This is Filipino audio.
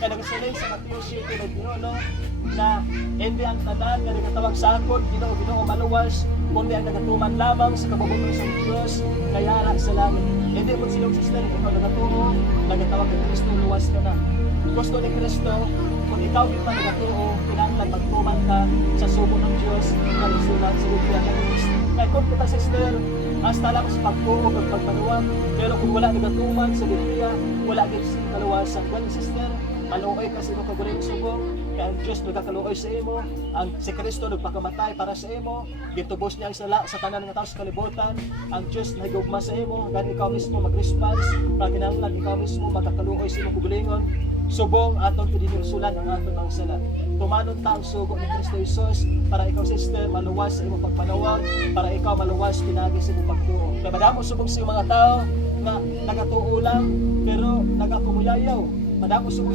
Kaya nagsalig sa Mateo 7:21 no, na hindi ang tanan nga nagatawag sa akon Ginoo Ginoo maluwas, kundi ang nagatuman lamang sa kabubuton sa Dios kaya ara sa langit. Hindi mo silong sister ikaw nagaturo, nagatawag kay Kristo luwas ka na. Gusto ni Kristo kung ikaw di pa nagatuo, kinahanglan magtuman ka sa sugo ng Dios nga nagsulat sa Biblia ng Kristo. Kaya kung kita sister, hasta lang sa pagtuo at pagpanuwag, pero kung wala nagatuman sa Biblia, wala din sa kaluwasan. Well, sister, maluoy kasi mo kaguling sugo, kaya ang Diyos nagkakaluoy sa imo, ang si Kristo nagpakamatay para sa imo, gitubos niya ang sala sa tanan ng tao sa kalibutan, ang Diyos nahigugma sa imo, gan ikaw mismo mag-response, para kinahanglan ikaw mismo magkakaluoy sa imong kagulingon, subong aton pininulsulan ang aton mga sala. Tumanon ta ang sugo ni Kristo Jesus para ikaw sister maluwas sa imong pagpanawag, para ikaw maluwas pinagi sa imong pagtuo. Kaya madamo subong sa mga tao nga nagatuo lang pero nagakumuyayaw. Madamo subong